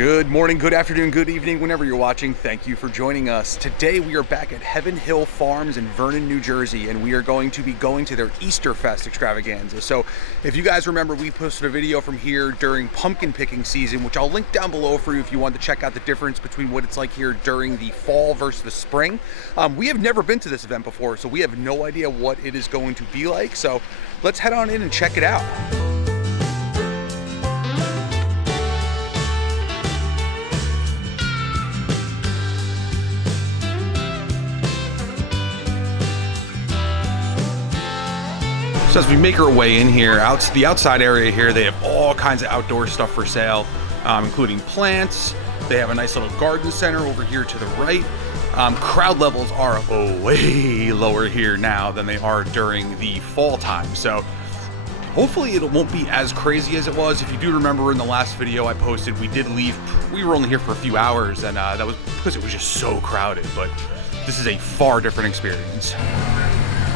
Good morning, good afternoon, good evening, whenever you're watching. Thank you for joining us. Today we are back at Heaven Hill Farms in Vernon, New Jersey, and we are going to be going to their Easter Extravaganza. So if you guys remember, we posted a video from here during pumpkin picking season, which I'll link down below for you if you want to check out the difference between what it's like here during the fall versus the spring. We have never been to this event before, so we have no idea what it is going to be like. So let's head on in and check it out. So as we make our way in here, the outside area here, they have all kinds of outdoor stuff for sale, including plants. They have a nice little garden center over here to the right. Crowd levels are way lower here now than they are during the fall time. So hopefully it won't be as crazy as it was. If you do remember in the last video I posted, we did leave. We were only here for a few hours, and that was because it was just so crowded. But this is a far different experience.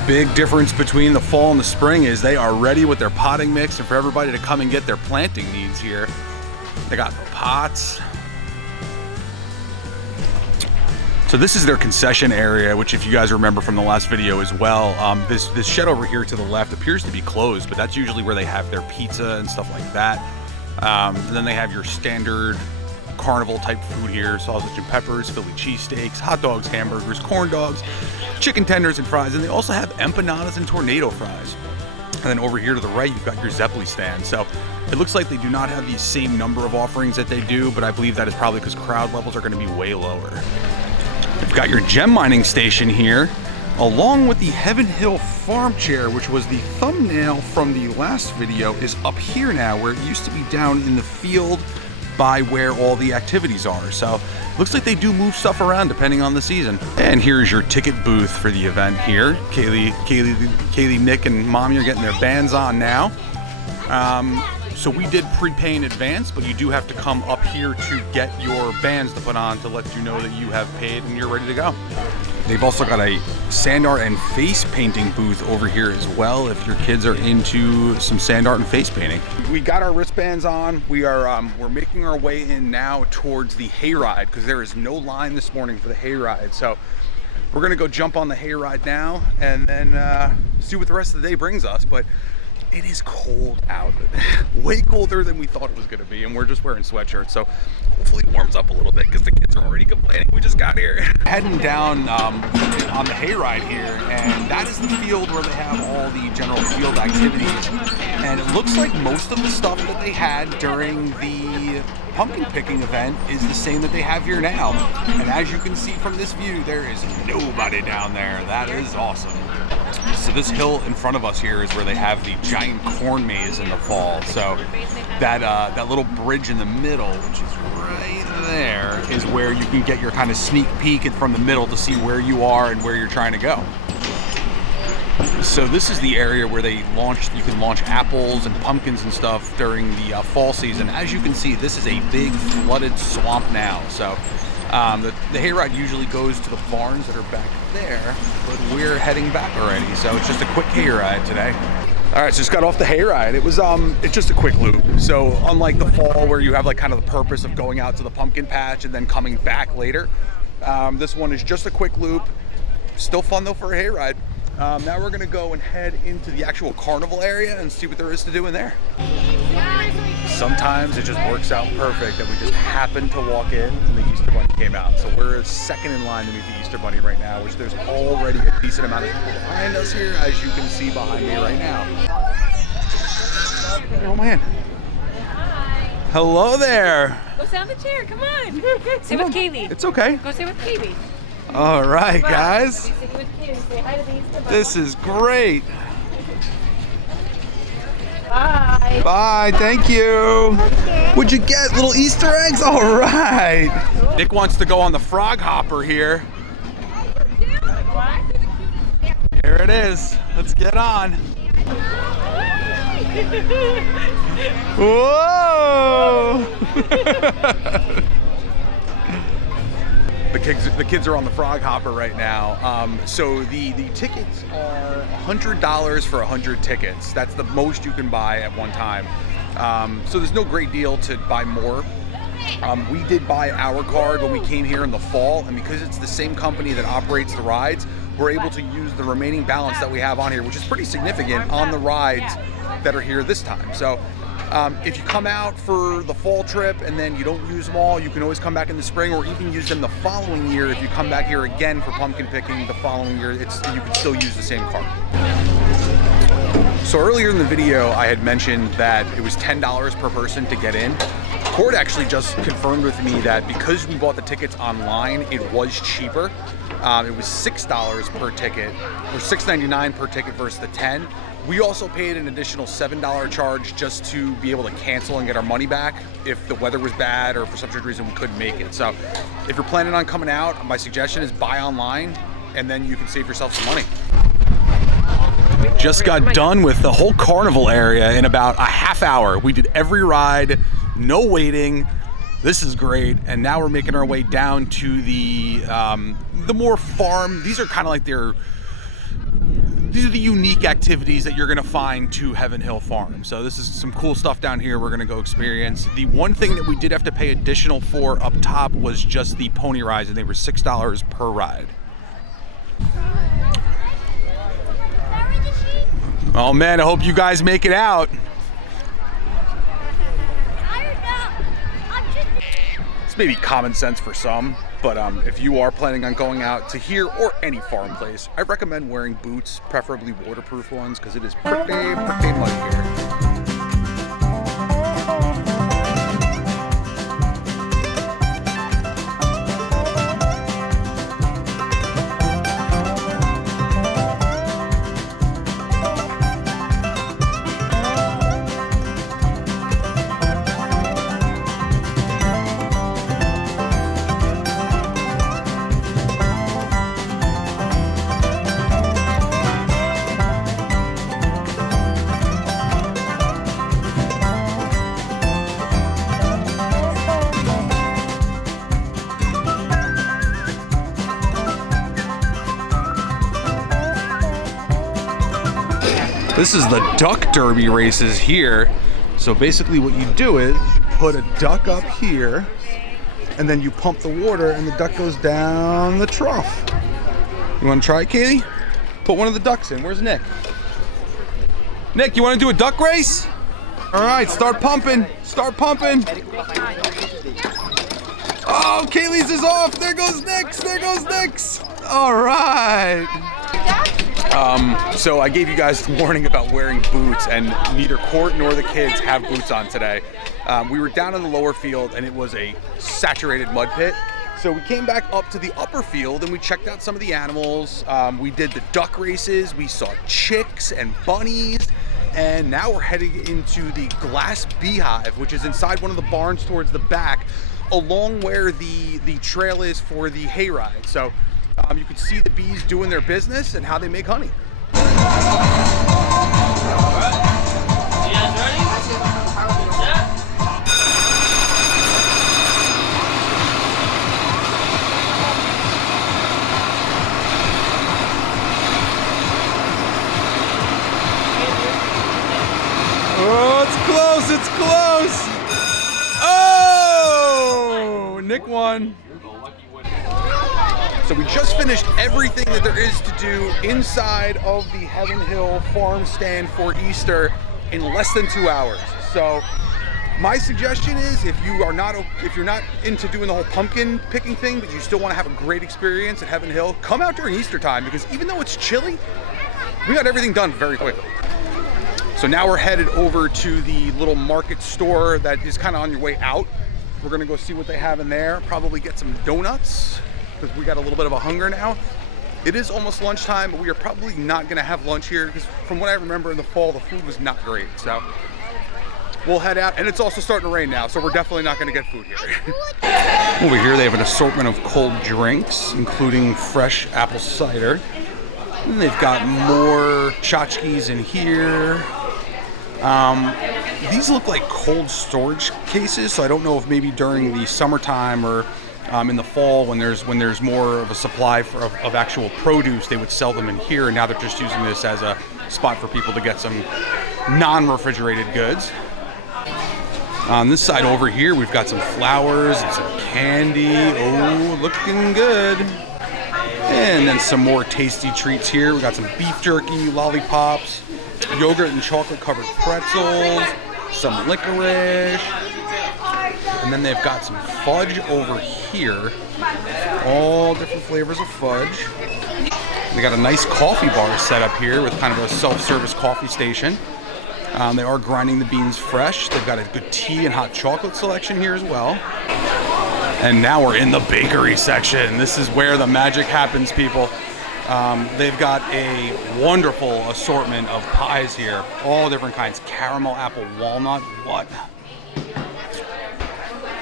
Big difference between the fall and the spring is they are ready with their potting mix and for everybody to come and get their planting needs here. They got the pots. So this is their concession area, which if you guys remember from the last video as well, this shed over here to the left appears to be closed, but that's usually where they have their pizza and stuff like that. And then they have your standard carnival type food here: sausage and peppers, Philly cheesesteaks, hot dogs, hamburgers, corn dogs, chicken tenders and fries, and they also have empanadas and tornado fries. And then over here to the right, you've got your Zeppeli stand. So it looks like they do not have the same number of offerings that they do, but I believe that is probably because crowd levels are going to be way lower. You've got your gem mining station here, along with the Heaven Hill farm chair, which was the thumbnail from the last video, is up here now, where it used to be down in the field by where all the activities are. So looks like they do move stuff around depending on the season. And here's your ticket booth for the event here. Kaylee, Nick, and Mommy are getting their bands on now. So we did prepay in advance, but you do have to come up here to get your bands to put on to let you know that you have paid and you're ready to go. They've also got a sand art and face painting booth over here as well if your kids are into some sand art and face painting. We got our wristbands on. We're making our way in now towards the hayride because there is no line this morning for the hayride. So we're gonna go jump on the hayride now and then see what the rest of the day brings us. But it is cold out, way colder than we thought it was gonna be, and we're just wearing sweatshirts, so hopefully it warms up a little bit because the kids are already complaining. We just got here. Heading down on the hayride here, and that is the field where they have all the general field activities, and it looks like most of the stuff that they had during the pumpkin picking event is the same that they have here now. And as you can see from this view, there is nobody down there. That is awesome. So this hill in front of us here is where they have the giant corn maze in the fall. So that little bridge in the middle, which is right there, is where you can get your kind of sneak peek from the middle to see where you are and where you're trying to go. So this is the area where you can launch apples and pumpkins and stuff during the fall season. As you can see, this is a big flooded swamp now. So the hayride usually goes to the barns that are back there, but we're heading back already. So it's just a quick hayride today. All right, so just got off the hayride. It's just a quick loop. So unlike the fall where you have like kind of the purpose of going out to the pumpkin patch and then coming back later, this one is just a quick loop. Still fun though for a hayride. Now we're gonna go and head into the actual carnival area and see what there is to do in there. Sometimes it just works out perfect that we just happen to walk in and the Easter Bunny came out. So we're second in line to meet the Easter Bunny right now, which there's already a decent amount of people behind us here, as you can see behind me right now. Oh man. Hello there. Go sit on the chair, come on. Sit with Kaylee. It's okay. Go sit with Kaylee. All right, guys. Say hi to the Easter Bunny. This is great. Bye. Bye, thank you. Okay. What'd you get? Little Easter eggs? All right. Nick wants to go on the frog hopper here. Here it is. Let's get on. Whoa! The kids are on the frog hopper right now. So the tickets are $100 for 100 tickets. That's the most you can buy at one time. So there's no great deal to buy more. We did buy our card when we came here in the fall, and because it's the same company that operates the rides, we're able to use the remaining balance that we have on here, which is pretty significant, on the rides that are here this time. So if you come out for the fall trip and then you don't use them all, you can always come back in the spring, or even use them the following year. If you come back here again for pumpkin picking the following year, you can still use the same card. So earlier in the video, I had mentioned that it was $10 per person to get in. Cord actually just confirmed with me that because we bought the tickets online, it was cheaper. It was $6 per ticket, or $6.99 per ticket versus the $10. We also paid an additional $7 charge just to be able to cancel and get our money back if the weather was bad or for some strange reason we couldn't make it. So if you're planning on coming out, my suggestion is buy online, and then you can save yourself some money. Just got done with the whole carnival area in about a half hour. We did every ride, no waiting. This is great. And now we're making our way down to the more farm. These are kind of like these are the unique activities that you're gonna find to Heaven Hill Farm. So this is some cool stuff down here we're gonna go experience. The one thing that we did have to pay additional for up top was just the pony rides, and they were $6 per ride. Oh man, I hope you guys make it out. It's maybe common sense for some, but if you are planning on going out to here or any farm place, I recommend wearing boots, preferably waterproof ones, because it is pretty muddy here. This is the duck derby races here. So basically what you do is you put a duck up here, and then you pump the water and the duck goes down the trough. You want to try it, Katie? Put one of the ducks in. Where's Nick? Nick, you want to do a duck race? All right, start pumping. Start pumping. Oh, Kaylee's is off. There goes Nick's. There goes Nick's. All right. So I gave you guys the warning about wearing boots, and neither Court nor the kids have boots on today. We were down in the lower field and it was a saturated mud pit. So we came back up to the upper field and we checked out some of the animals. We did the duck races, we saw chicks and bunnies, and now we're heading into the glass beehive, which is inside one of the barns towards the back, along where the trail is for the hayride. So you can see the bees doing their business and how they make honey. Oh, it's close, it's close. Oh, Nick won. So we just finished everything that there is to do inside of the Heaven Hill Farm stand for Easter in less than 2 hours. So my suggestion is, if you're not into doing the whole pumpkin picking thing, but you still want to have a great experience at Heaven Hill, come out during Easter time, because even though it's chilly, we got everything done very quickly. So now we're headed over to the little market store that is kind of on your way out. We're gonna go see what they have in there, probably get some donuts, because we got a little bit of a hunger now. It is almost lunchtime, but we are probably not gonna have lunch here, because from what I remember in the fall, the food was not great. So we'll head out, and it's also starting to rain now, so we're definitely not gonna get food here. Over here, they have an assortment of cold drinks, including fresh apple cider. And they've got more tchotchkes in here. These look like cold storage cases, so I don't know if maybe during the summertime or in the fall, when there's more of a supply of actual produce, they would sell them in here, and now they're just using this as a spot for people to get some non-refrigerated goods. On this side over here, we've got some flowers and some candy. Oh, looking good. And then some more tasty treats here. We got some beef jerky, lollipops, yogurt and chocolate covered pretzels, some licorice. And then they've got some fudge over here. All different flavors of fudge. They got a nice coffee bar set up here with kind of a self-service coffee station. They are grinding the beans fresh. They've got a good tea and hot chocolate selection here as well. And now we're in the bakery section. This is where the magic happens, people. They've got a wonderful assortment of pies here. All different kinds. Caramel, apple, walnut, what?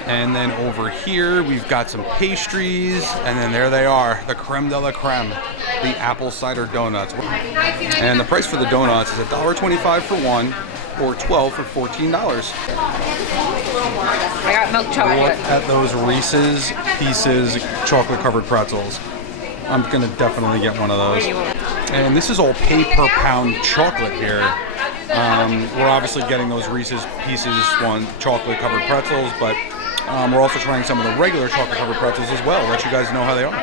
And then over here, we've got some pastries. And then there they are, the creme de la creme, the apple cider donuts. And the price for the donuts is $1.25 for one, or $12 for $14. I got milk chocolate. Look at those Reese's Pieces chocolate covered pretzels. I'm gonna definitely get one of those. And this is all pay per pound chocolate here. We're obviously getting those Reese's Pieces chocolate covered pretzels, but we're also trying some of the regular chocolate covered pretzels as well. Let you guys know how they are.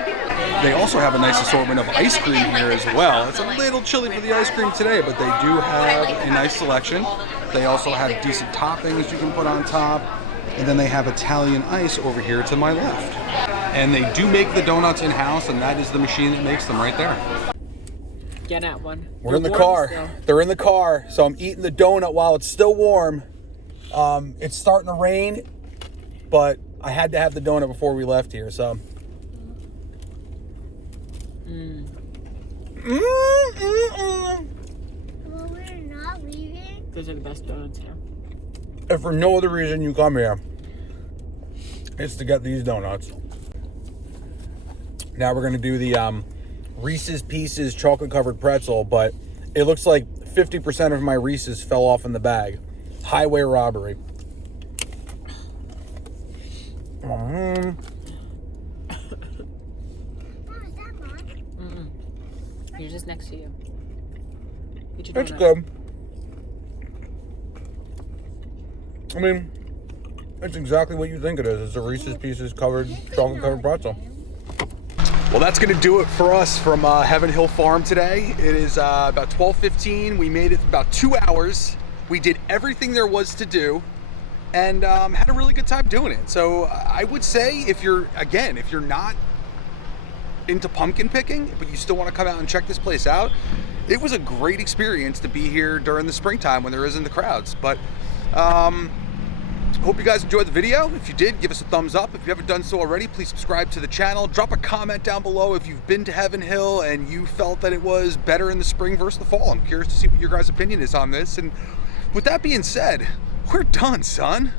They also have a nice assortment of ice cream here as well. It's a little chilly for the ice cream today, but they do have a nice selection. They also have decent toppings you can put on top. And then they have Italian ice over here to my left. And they do make the donuts in-house, and that is the machine that makes them right there. Get at one. We're in the car. They're in the car, so I'm eating the donut while it's still warm. It's starting to rain, but I had to have the donut before we left here, so. Well, we're not leaving. Those are the best donuts here. If for no other reason you come here, it's to get these donuts. Now we're gonna do the Reese's Pieces chocolate covered pretzel, but it looks like 50% of my Reese's fell off in the bag. Highway robbery. Mom, is that mine? You're just next to you. Eat your It's donut. good. I mean, it's exactly what you think it is. It's a Reese's Pieces chocolate covered pretzel. Well, that's going to do it for us from Heaven Hill Farm today. It is about 12:15. We made it about 2 hours. We did everything there was to do and had a really good time doing it. So I would say if you're not into pumpkin picking, but you still want to come out and check this place out, it was a great experience to be here during the springtime when there isn't the crowds. But hope you guys enjoyed the video. If you did, give us a thumbs up. If you haven't done so already, please subscribe to the channel. Drop a comment down below if you've been to Heaven Hill and you felt that it was better in the spring versus the fall. I'm curious to see what your guys' opinion is on this. And with that being said, we're done, son.